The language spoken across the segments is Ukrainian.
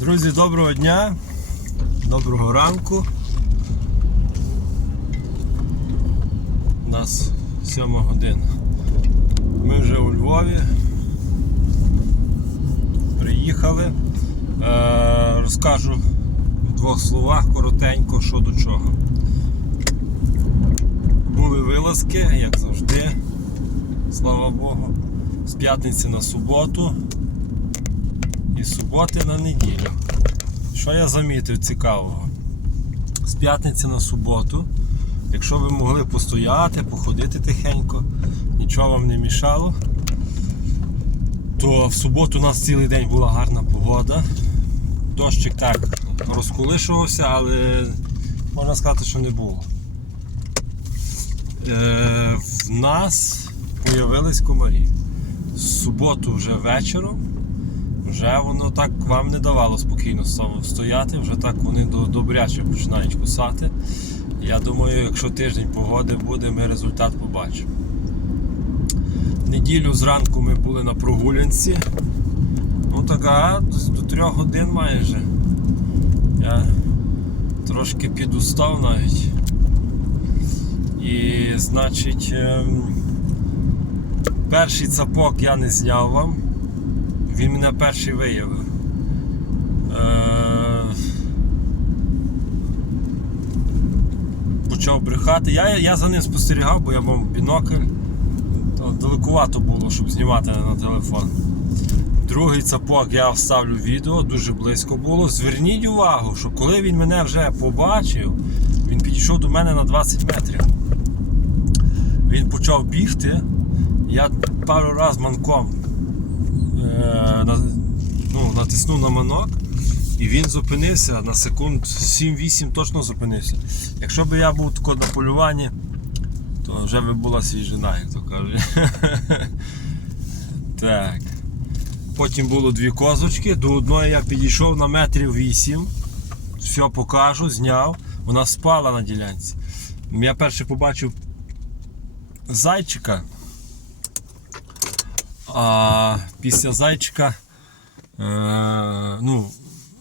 Друзі, доброго дня, доброго ранку. У нас 7 година. Ми вже у Львові. Приїхали. Е, розкажу в двох словах коротенько, що до чого. Були вилазки, як завжди, слава Богу, з п'ятниці на суботу і з суботи на неділю. Що я замітив цікавого? З п'ятниці на суботу, якщо ви могли постояти, походити тихенько, нічого вам не мішало, то в суботу у нас цілий день була гарна погода. Дощик так розколишувався, але можна сказати, що не було. Е, в нас з'явились комарі. В суботу вже вечором вже воно так вам не давало спокійно стояти, вже так вони добряче починають кусати. Я думаю, якщо тиждень погоди буде, ми результат побачимо. Неділю зранку ми були на прогулянці. Ну така до трьох годин майже. Я трошки підустав навіть. І значить, ем, перший цапок я не зняв вам. Він мене перший виявив. Е, Почав брехати. Я, я за ним спостерігав, бо я мав бінокль. Далекувато було, щоб знімати на телефон. Другий цапок я вставлю відео, дуже близько було. Зверніть увагу, що коли він мене вже побачив, він підійшов до мене на 20 метрів. Він почав бігти. Я пару раз манком ну, натиснув на манок і він зупинився на секунд 7-8 точно зупинився. Якщо б я був тако на полюванні, то вже би була свіжина, як то кажуть. Так. Потім було дві козочки, до одної я підійшов на метрів 8, все покажу, зняв. Вона спала на ділянці. Я перше побачив зайчика. А після зайчика, е, ну,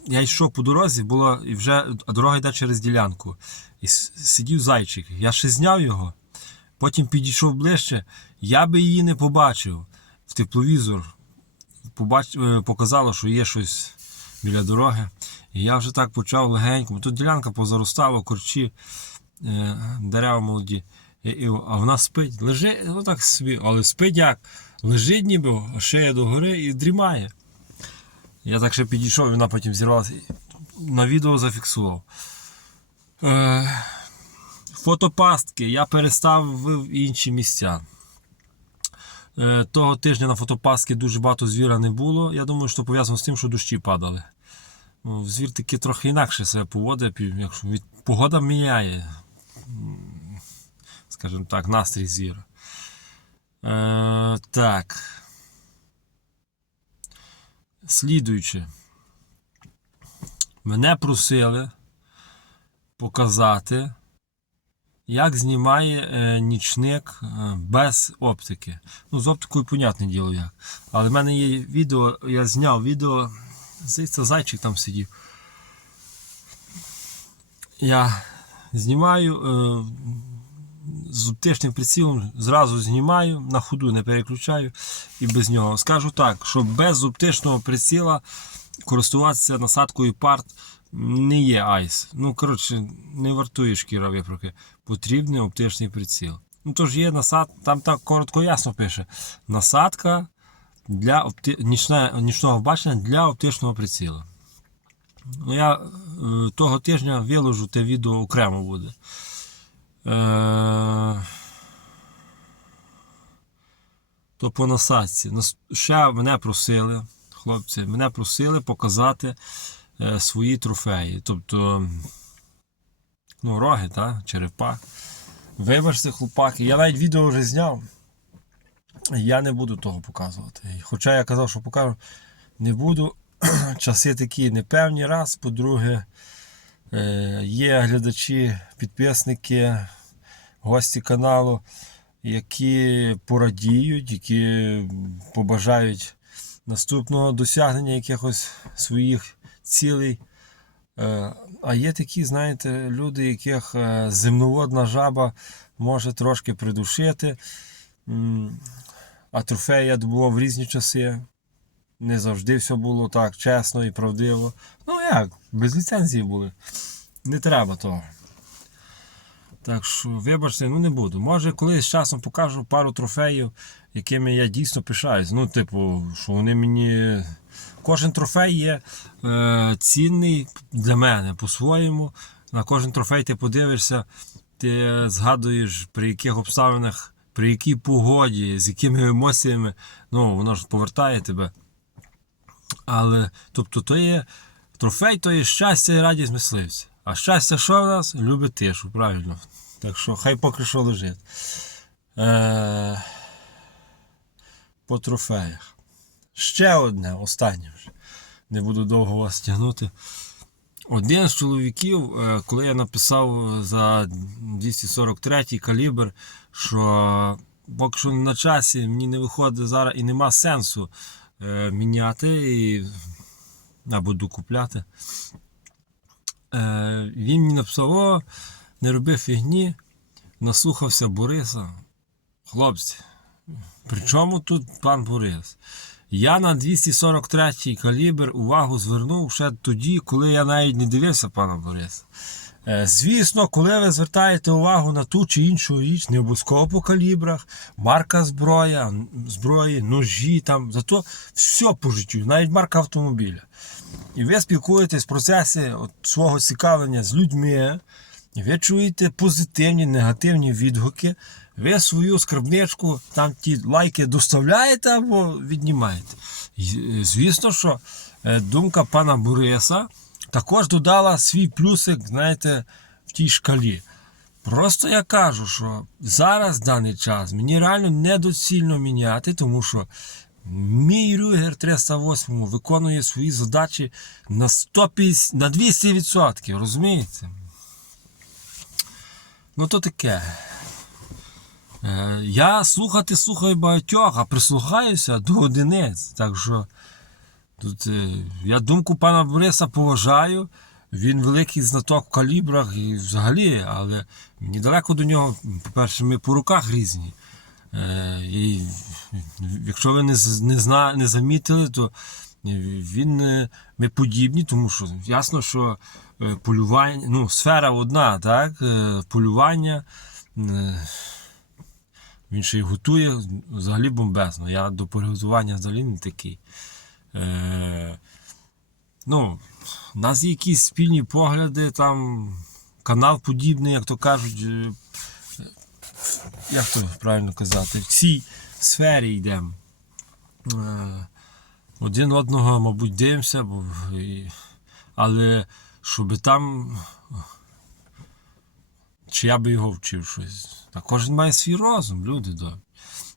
я йшов по дорозі, було, і вже, а дорога йде через ділянку. І сидів зайчик. Я ще зняв його, потім підійшов ближче, я би її не побачив в тепловізор. Побач, е, показало, що є щось біля дороги. І я вже так почав легенько. Тут ділянка позаростала, корчі, е, дерева молоді. А вона спить, лежить, ну так собі, але спить як? Лежить ніби, шея догори і дрімає. Я так ще підійшов, вона потім зірвалася. і На відео зафіксував. Е, фотопастки я переставив в інші місця. Е, того тижня на фотопастки дуже багато звіра не було. Я думаю, що пов'язано з тим, що дощі падали. Ну, звір таки трохи інакше себе поводить, якщо від... погода міняє, скажімо так, настрій звіра. Е, так. Слідуючи. Мене просили показати, як знімає е, нічник е, без оптики. Ну, з оптикою, понятне діло як. Але в мене є відео, я зняв відео, здається, зайчик там сидів. Я знімаю е, з оптичним прицілом, зразу знімаю, на ходу не переключаю і без нього. Скажу так, що без оптичного приціла користуватися насадкою парт не є айс. Ну, коротше, не вартує шкіра випруки. Потрібний оптичний приціл. Ну, тож є насад, там так коротко ясно пише. Насадка для опти... нічне... нічного бачення для оптичного приціла. Ну, я е, того тижня виложу те відео окремо буде. Е... То по насадці. Ще мене просили, хлопці, мене просили показати е, свої трофеї. Тобто, ну, роги, та, черепа. Вибачте, хлопаки, я навіть відео вже зняв. Я не буду того показувати. Хоча я казав, що покажу, не буду. Часи такі непевні, раз. По-друге, е, є глядачі, підписники, гості каналу, які порадіють, які побажають наступного досягнення якихось своїх цілий. Е, А є такі, знаєте, люди, яких е, земноводна жаба може трошки придушити. А я добував в різні часи. Не завжди все було так чесно і правдиво. Ну як, без ліцензії були. Не треба того. Так що, вибачте, ну не буду. Може, колись з часом покажу пару трофеїв, якими я дійсно пишаюсь. Ну, типу, що вони мені. Кожен трофей є е, цінний для мене по-своєму. На кожен трофей ти подивишся, ти згадуєш, при яких обставинах, при якій погоді, з якими емоціями, ну, воно ж повертає тебе. Але, тобто, то є трофей, то є щастя і радість мисливця. А щастя, що в нас? Любить тишу, правильно. Так що хай поки що лежить. Е, по трофеях. Ще одне, останнє вже. Не буду довго вас тягнути. Один з чоловіків, е, коли я написав за 243 калібр, що поки що на часі, мені не виходить зараз і нема сенсу е, міняти і, або докупляти. Е, він мені написав, не роби фігні, наслухався Бориса. Хлопці, при чому тут пан Борис? Я на 243-й калібр увагу звернув ще тоді, коли я навіть не дивився пана Бориса. Е, Звісно, коли ви звертаєте увагу на ту чи іншу річ, не обов'язково по калібрах, марка зброя, зброї, ножі, там, зато все по життю, навіть марка автомобіля. І ви спілкуєтесь в процесі от, свого цікавлення з людьми, і ви чуєте позитивні, негативні відгуки, ви свою скарбничку, там ті лайки доставляєте або віднімаєте. І, е, Звісно, що е, думка пана Бориса також додала свій плюсик, знаєте, в тій шкалі. Просто я кажу, що зараз в даний час мені реально недоцільно міняти, тому що мій Рюгер 308 виконує свої задачі на 150, на 200%, розумієте? Ну то таке. Е, Я слухати слухаю багатьох, а прислухаюся до одиниць. Так що тут е, я думку пана Бориса поважаю. Він великий знаток в калібрах і взагалі, але мені далеко до нього, по-перше, ми по руках різні. Е, і якщо ви не, не, зна, не замітили, то він е, ми подібні, тому що ясно, що е, полювання, ну, сфера одна, так? Полювання. Він ще й готує взагалі бомбезно. Я до приготування взагалі не такий. Е, ну, у нас є якісь спільні погляди, там канал подібний, як то кажуть. Як то правильно казати, в цій сфері йдемо. Е, Один одного, мабуть, дивимося, але щоб там. Чи я би його вчив щось. А кожен має свій розум, люди добрі.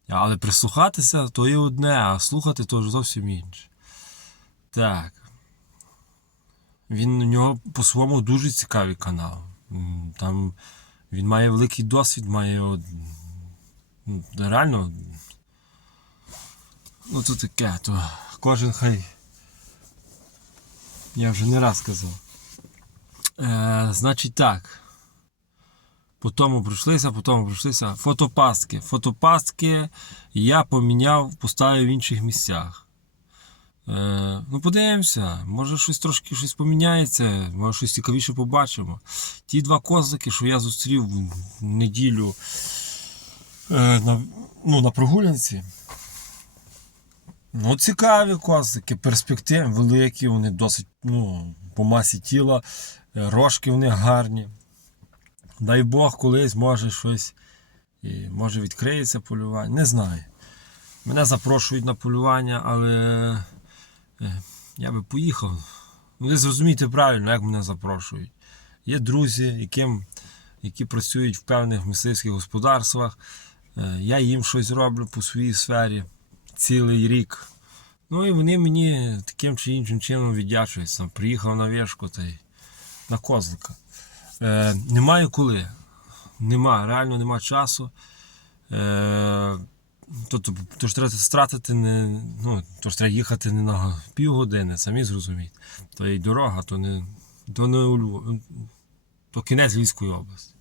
Але прислухатися то є одне, а слухати то зовсім інше. Так. Він у нього по-своєму дуже цікавий канал. Там він має великий досвід, має м, реально. Ну то таке, то кожен хай. Я вже не раз казав. Е, значить так. По тому пройшлися, по тому пройшлися. Фотопастки. Фотопастки я поміняв, поставив в інших місцях. Е, ну, подивимося, може щось трошки щось поміняється, може щось цікавіше побачимо. Ті два козлики, що я зустрів в неділю е, на, ну, на прогулянці. Ну, цікаві козлики, перспективи великі, вони досить ну, по масі тіла, е, рожки в них гарні. Дай Бог, колись може щось. І може відкриється полювання. Не знаю. Мене запрошують на полювання, але я би поїхав. Ну, ви зрозумієте правильно, як мене запрошують. Є друзі, яким, які працюють в певних мисливських господарствах. Е, Я їм щось роблю по своїй сфері цілий рік. Ну і вони мені таким чи іншим чином віддячують. Сам приїхав на вешку та й на козлика. Е, немає коли. Нема, реально нема часу. Е, то, то, ж треба стратити не. Ну, то ж треба їхати не на півгодини, самі зрозумієте. То і дорога, то не, то не у Львов, то кінець Львівської області.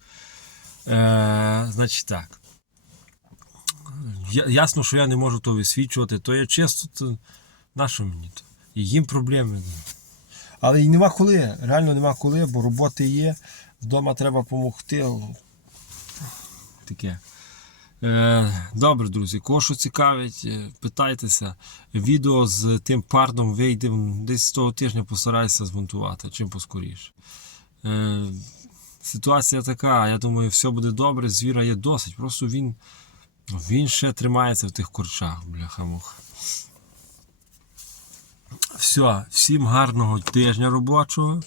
Е, значить так. Я, ясно, що я не можу то висвічувати, то є чисто, то на що мені то? І їм проблеми. Але і нема коли, реально нема коли, бо роботи є, вдома треба допомогти. Таке. Е, добре, друзі, кого цікавить, е, питайтеся. Відео з тим пардом вийде десь з того тижня постараюся змонтувати, чим поскоріше. Е, ситуація така, я думаю, все буде добре, звіра є досить. Просто він, він ще тримається в тих корчах, бляха-муха. Все, всім гарного тижня робочого.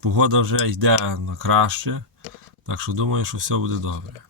Погода вже йде на краще. Так що думаю, що все буде добре.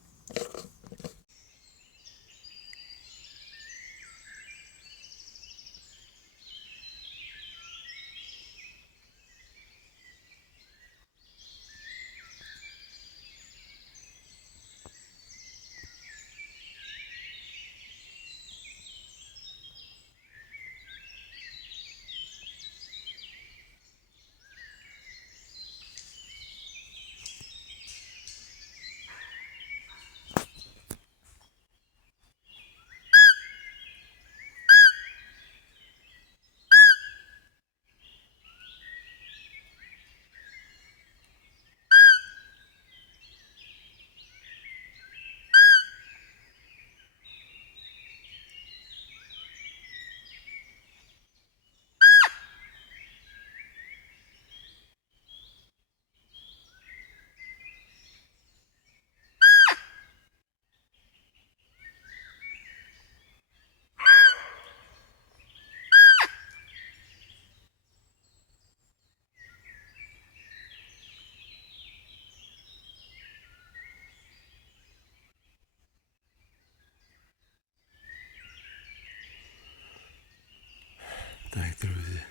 Так, друзі.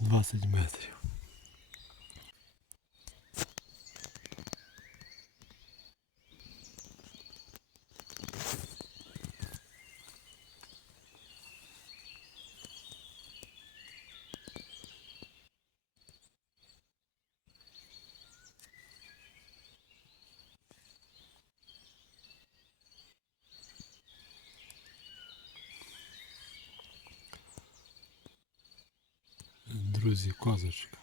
20 метрів. Друзі, козочка.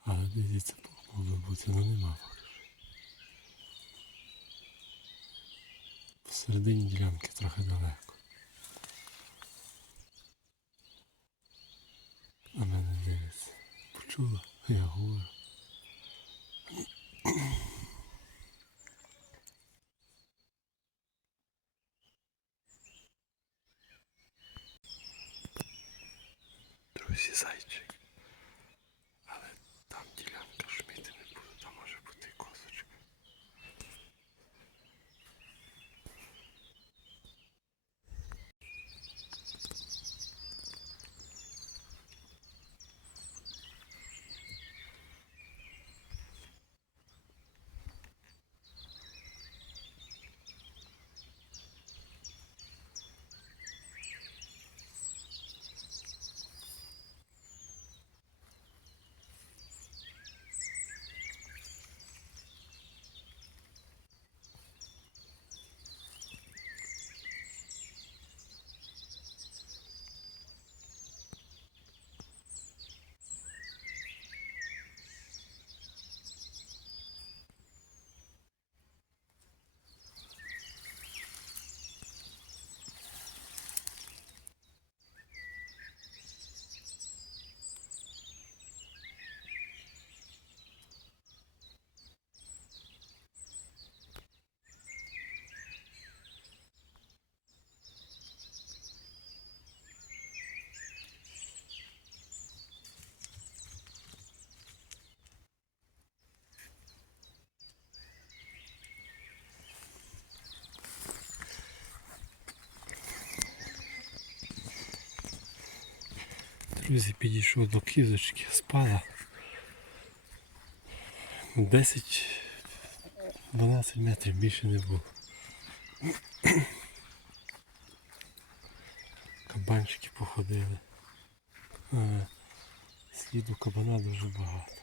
Але дивіться, могло бути, але нема поки що. Посередині ділянки трохи далеко. А мене дивиться. Почула? Я говорю. Друзі, зайчик. Друзі, підійшов до кізочки, спала. 10-12 метрів більше не було. Кабанчики походили. Е, Сліду кабана дуже багато.